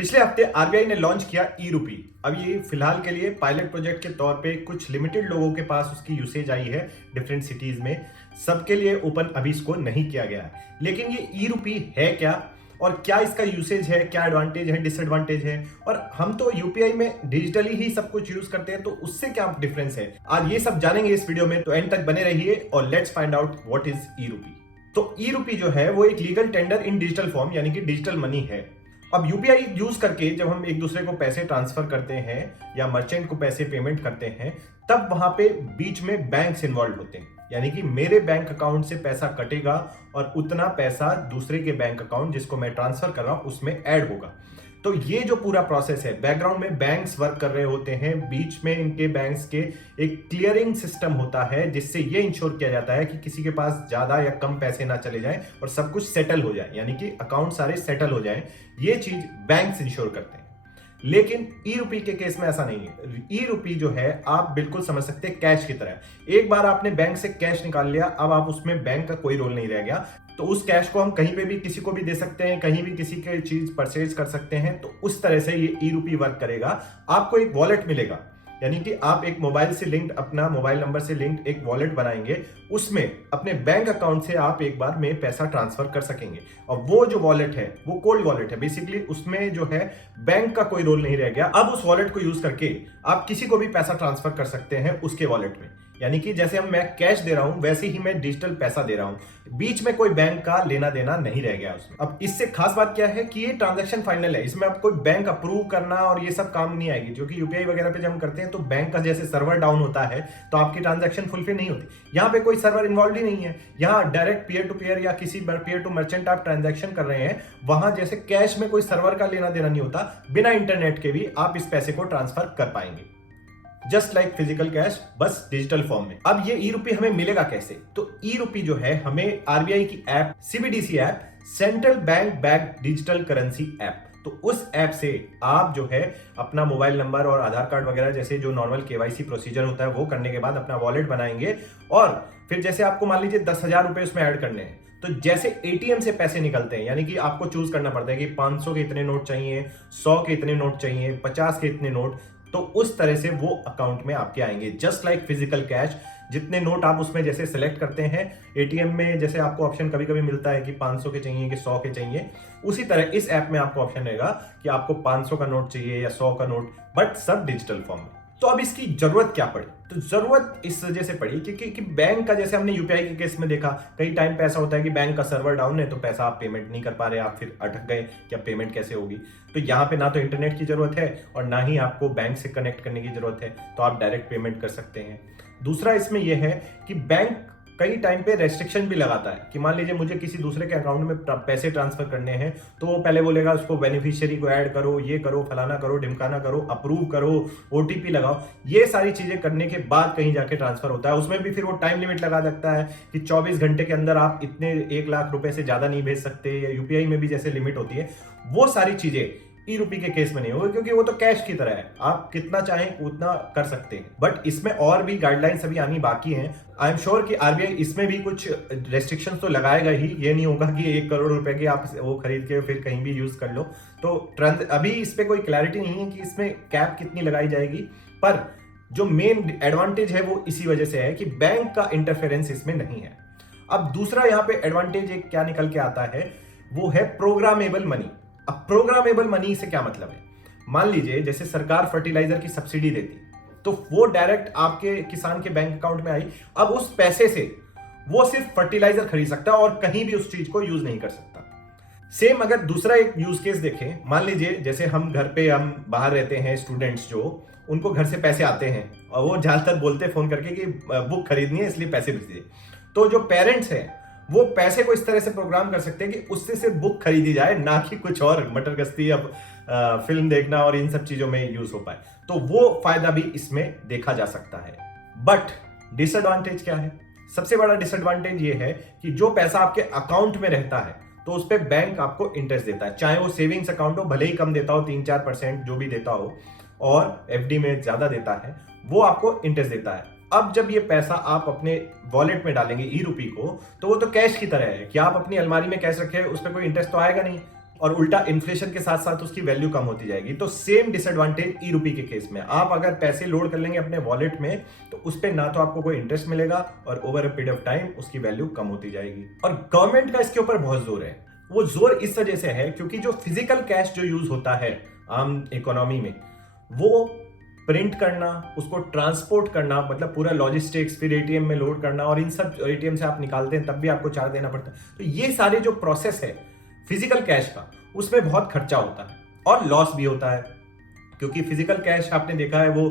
पिछले हफ्ते आरबीआई ने लॉन्च किया ई रूपी। अब ये फिलहाल के लिए पायलट प्रोजेक्ट के तौर पे कुछ लिमिटेड लोगों के पास उसकी यूसेज आई है डिफरेंट सिटीज में। सबके लिए ओपन अभी इसको नहीं किया गया है। लेकिन ये ई रूपी है क्या और क्या इसका यूसेज है, क्या एडवांटेज है, डिसएडवांटेज है, और हम तो यूपीआई में डिजिटली ही सब कुछ यूज करते हैं, तो उससे क्या डिफरेंस है, आज ये सब जानेंगे इस वीडियो में। तो एंड तक बने रहिए और let's find out what is e rupee. तो ई रूपी जो है वो एक legal tender in digital form यानी कि डिजिटल मनी है। अब यूपीआई यूज करके जब हम एक दूसरे को पैसे ट्रांसफर करते हैं या मर्चेंट को पैसे पेमेंट करते हैं, तब वहां पे बीच में बैंक्स इन्वॉल्व होते हैं। यानी कि मेरे बैंक अकाउंट से पैसा कटेगा और उतना पैसा दूसरे के बैंक अकाउंट जिसको मैं ट्रांसफर कर रहा हूं उसमें ऐड होगा। तो ये जो पूरा प्रोसेस है, बैकग्राउंड में बैंक्स वर्क कर रहे होते हैं, बीच में इनके बैंक्स के एक क्लियरिंग सिस्टम होता है जिससे ये इंश्योर किया जाता है कि किसी के पास ज्यादा या कम पैसे ना चले जाएं और सब कुछ सेटल हो जाए, यानी कि अकाउंट सारे सेटल हो जाएं। ये चीज बैंक्स इंश्योर करते हैं। लेकिन ई रूपी के केस में ऐसा नहीं है। ई रूपी जो है आप बिल्कुल समझ सकते हैं कैश की तरह। एक बार आपने बैंक से कैश निकाल लिया, अब आप उसमें बैंक का कोई रोल नहीं रह गया। तो उस कैश को हम कहीं पे भी किसी को भी दे सकते हैं, कहीं भी किसी के चीज परचेज कर सकते हैं। तो उस तरह से ये ई रूपी वर्क करेगा। आपको एक वॉलेट मिलेगा, यानी कि आप एक मोबाइल से लिंक्ड, अपना मोबाइल नंबर से लिंक्ड एक वॉलेट बनाएंगे, उसमें अपने बैंक अकाउंट से आप एक बार में पैसा ट्रांसफर कर सकेंगे। और वो जो वॉलेट है वो कोल्ड वॉलेट है बेसिकली, उसमें जो है बैंक का कोई रोल नहीं रह गया। अब उस वॉलेट को यूज करके आप किसी को भी पैसा ट्रांसफर कर सकते हैं उसके वॉलेट में। यानी कि जैसे हम मैं कैश दे रहा हूं वैसे ही मैं डिजिटल पैसा दे रहा हूं, बीच में कोई बैंक का लेना देना नहीं रह गया उसमें। अब इससे खास बात क्या है कि ये ट्रांजैक्शन फाइनल है, इसमें आप कोई बैंक अप्रूव करना और ये सब काम नहीं आएगी। क्योंकि यूपीआई वगैरह पे जब हम करते हैं तो बैंक का जैसे सर्वर डाउन होता है तो आपकी ट्रांजैक्शन फुलफिल नहीं होती। यहाँ पे कोई सर्वर इन्वॉल्व ही नहीं है, यहाँ डायरेक्ट पीयर टू पीयर या किसी पीयर टू मर्चेंट आप ट्रांजैक्शन कर रहे हैं। वहां जैसे कैश में कोई सर्वर का लेना देना नहीं होता, बिना इंटरनेट के भी आप इस पैसे को ट्रांसफर कर पाएंगे, जस्ट लाइक फिजिकल कैश, बस डिजिटल फॉर्म में। अब ये ई रूपी हमें मिलेगा कैसे? तो ई रूपी जो है हमें आरबीआई की app, CBDC app, central bank backed digital currency app, तो उस ऐप से आप जो है अपना मोबाइल नंबर और आधार कार्ड वगैरह जैसे जो नॉर्मल केवाईसी प्रोसीजर होता है वो करने के बाद अपना वॉलेट बनाएंगे। और फिर जैसे आपको मान लीजिए 10,000 रुपए उसमें ऐड करने हैं, तो जैसे एटीएम से पैसे निकलते हैं, यानी कि आपको चूज करना पड़ता है कि 500 के इतने नोट चाहिए, 100 के इतने नोट चाहिए, 50 के इतने नोट, तो उस तरह से वो अकाउंट में आपके आएंगे, जस्ट लाइक फिजिकल कैश। जितने नोट आप उसमें जैसे सेलेक्ट करते हैं एटीएम में, जैसे आपको ऑप्शन कभी कभी मिलता है कि 500 के चाहिए कि 100 के चाहिए, उसी तरह इस ऐप में आपको ऑप्शन रहेगा कि आपको 500 का नोट चाहिए या 100 का नोट, बट सब डिजिटल फॉर्म में। तो अब इसकी जरूरत क्या पड़ी? तो जरूरत इस वजह से पड़ी क्योंकि बैंक का, जैसे हमने यूपीआई के केस में देखा, कई टाइम पे ऐसा होता है कि बैंक का सर्वर डाउन है तो पैसा आप पेमेंट नहीं कर पा रहे, आप फिर अटक गए कि अब पेमेंट कैसे होगी। तो यहाँ पे ना तो इंटरनेट की जरूरत है और ना ही आपको बैंक से कनेक्ट करने की जरूरत है, तो आप डायरेक्ट पेमेंट कर सकते हैं। दूसरा इसमें यह है कि बैंक कई टाइम पे रेस्ट्रिक्शन भी लगाता है कि मान लीजिए मुझे किसी दूसरे के अकाउंट में पैसे ट्रांसफर करने हैं, तो वो पहले बोलेगा उसको बेनिफिशियरी को ऐड करो, ये करो, फलाना करो, ढिमकाना करो, अप्रूव करो, ओटीपी लगाओ। ये सारी चीजें करने के बाद कहीं जाके ट्रांसफर होता है। उसमें भी फिर वो टाइम लिमिट लगा सकता है कि 24 घंटे के अंदर आप इतने 1 लाख रुपए से ज्यादा नहीं भेज सकते, या यूपीआई में भी जैसे लिमिट होती है। वो सारी चीजें ई रूपी के केस में नहीं होगा क्योंकि वो तो कैश की तरह है, आप कितना चाहें उतना कर सकते हैं। बट इसमें और भी गाइडलाइंस अभी आनी बाकी हैं। आई एम श्योर कि आरबीआई इसमें भी कुछ रेस्ट्रिक्शंस तो लगाएगा ही। ये नहीं होगा कि 1 करोड़ रुपए की आप वो खरीद के फिर कहीं भी यूज कर लो। तो अभी इस पे कोई क्लैरिटी नहीं है कि इसमें कैप कितनी लगाई जाएगी, पर जो मेन एडवांटेज है वो इसी वजह से है कि बैंक का इंटरफेरेंस इसमें नहीं है। अब दूसरा यहाँ पे एडवांटेज एक क्या निकल के आता है, वो है प्रोग्रामेबल मनी। अब प्रोग्रामेबल मनी से क्या मतलब है? मान लीजिए जैसे सरकार फर्टिलाइजर की सब्सिडी देती, तो वो डायरेक्ट आपके किसान के बैंक अकाउंट में आई। अब उस पैसे से वो सिर्फ फर्टिलाइजर खरीद सकता है और कहीं भी उस चीज को यूज नहीं कर सकता। सेम अगर दूसरा एक यूज केस देखें, मान लीजिए जैसे हम घर पे, हम बाहर रहते हैं, स्टूडेंट्स जो, उनको घर से पैसे आते हैं और वो ज्यादातर बोलते हैं फोन करके कि बुक खरीदनी है इसलिए पैसे भेज दीजिए। तो जो पेरेंट्स हैं वो पैसे को इस तरह से प्रोग्राम कर सकते हैं कि उससे सिर्फ बुक खरीदी जाए, ना कि कुछ और मटर गश्ती या फिल्म देखना और इन सब चीजों में यूज हो पाए। तो वो फायदा भी इसमें देखा जा सकता है। बट डिसएडवांटेज क्या है? सबसे बड़ा डिसएडवांटेज ये है कि जो पैसा आपके अकाउंट में रहता है तो उस पर बैंक आपको इंटरेस्ट देता है, चाहे वो सेविंग्स अकाउंट हो, भले ही कम देता हो, 3-4% जो भी देता हो, और एफडी में ज्यादा देता है, वो आपको इंटरेस्ट देता है। अब जब ये पैसा आप अपने वॉलेट में डालेंगे ई रूपी को, तो वो तो कैश की तरह है कि आप अपनी अलमारी में कैश रखे, उस पर कोई इंटरेस्ट तो आएगा नहीं। और उल्टा इन्फ्लेशन के साथ साथ उसकी वैल्यू कम होती जाएगी। तो सेम डिसएडवांटेज ई रूपी के केस में, आप अगर पैसे लोड कर लेंगे अपने वॉलेट में तो उस पर ना तो आपको कोई इंटरेस्ट मिलेगा और over a period of time उसकी वैल्यू कम होती जाएगी। और गवर्नमेंट का इसके ऊपर बहुत जोर है। वो जोर इस वजह से है क्योंकि जो फिजिकल कैश जो यूज होता है आम इकोनॉमी में, वो प्रिंट करना, उसको ट्रांसपोर्ट करना, मतलब पूरा लॉजिस्टिक्स, फिर एटीएम में लोड करना, और इन सब एटीएम से आप निकालते हैं तब भी आपको चार्ज देना पड़ता है। तो ये सारे जो प्रोसेस है फिजिकल कैश का, उसमें बहुत खर्चा होता है और लॉस भी होता है, क्योंकि फिजिकल कैश आपने देखा है वो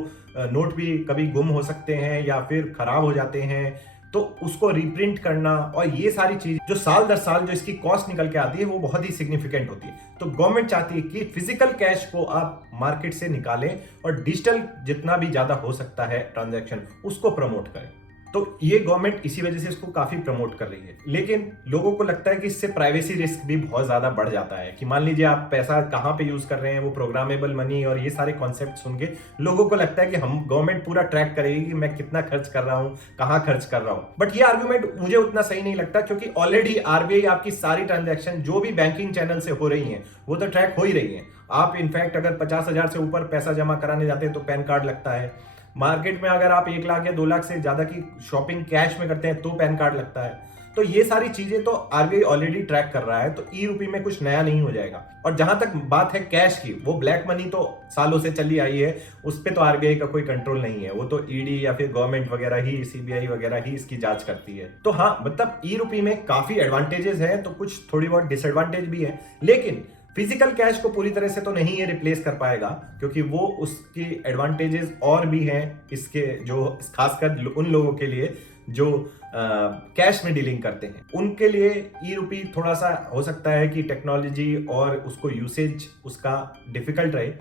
नोट भी कभी गुम हो सकते हैं या फिर खराब हो जाते हैं, तो उसको रिप्रिंट करना और ये सारी चीज जो साल दर साल जो इसकी कॉस्ट निकल के आती है वो बहुत ही सिग्निफिकेंट होती है। तो गवर्नमेंट चाहती है कि फिजिकल कैश को आप मार्केट से निकालें और डिजिटल जितना भी ज्यादा हो सकता है ट्रांजैक्शन उसको प्रमोट करें। तो ये गवर्नमेंट इसी वजह से इसको काफी प्रमोट कर रही है। लेकिन लोगों को लगता है कि इससे प्राइवेसी रिस्क भी बहुत ज्यादा बढ़ जाता है, कि मान लीजिए आप पैसा कहाँ पे यूज कर रहे हैं, वो प्रोग्रामेबल मनी और ये सारे कॉन्सेप्ट सुन के लोगों को लगता है कि हम गवर्नमेंट पूरा ट्रैक करेगी कि मैं कितना खर्च कर रहा हूँ, कहाँ खर्च कर रहा हूँ। बट ये आर्गुमेंट मुझे उतना सही नहीं लगता, क्योंकि ऑलरेडी आरबीआई आपकी सारी ट्रांजेक्शन जो भी बैंकिंग चैनल से हो रही है वो तो ट्रैक हो ही रही है। आप इनफैक्ट अगर 50,000 से ऊपर पैसा जमा कराने जाते हैं तो पैन कार्ड लगता है। मार्केट में अगर आप 1 लाख या 2 लाख से ज्यादा की शॉपिंग कैश में करते हैं तो पैन कार्ड लगता है। तो ये सारी चीजें तो आरबीआई ऑलरेडी ट्रैक कर रहा है, तो ई रूपी में कुछ नया नहीं हो जाएगा। और जहां तक बात है कैश की, वो ब्लैक मनी तो सालों से चली आई है, उस पर तो आरबीआई का कोई कंट्रोल नहीं है, वो तो ईडी या फिर गवर्नमेंट वगैरह ही, सीबीआई वगैरह ही इसकी जांच करती है। तो हाँ, मतलब ई रूपी में काफी एडवांटेजेस है, तो कुछ थोड़ी बहुत डिसएडवांटेज भी है। लेकिन फिजिकल कैश को पूरी तरह से तो नहीं ये रिप्लेस कर पाएगा, क्योंकि वो उसकी एडवांटेजेस और भी हैं इसके, जो खासकर उन लोगों के लिए जो कैश में डीलिंग करते हैं, उनके लिए ई रूपी थोड़ा सा हो सकता है कि टेक्नोलॉजी और उसको यूसेज उसका डिफिकल्ट रहे,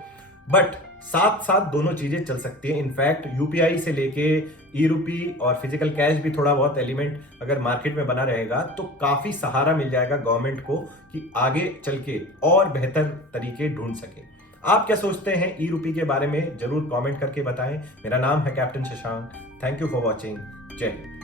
बट साथ साथ दोनों चीजें चल सकती हैं। इनफैक्ट यूपीआई से लेके ई रूपी और फिजिकल कैश भी थोड़ा बहुत एलिमेंट अगर मार्केट में बना रहेगा तो काफी सहारा मिल जाएगा गवर्नमेंट को कि आगे चल के और बेहतर तरीके ढूंढ सके। आप क्या सोचते हैं ई रूपी के बारे में, जरूर कमेंट करके बताएं। मेरा नाम है captain Shashank. Thank you for watching. जय हिंद।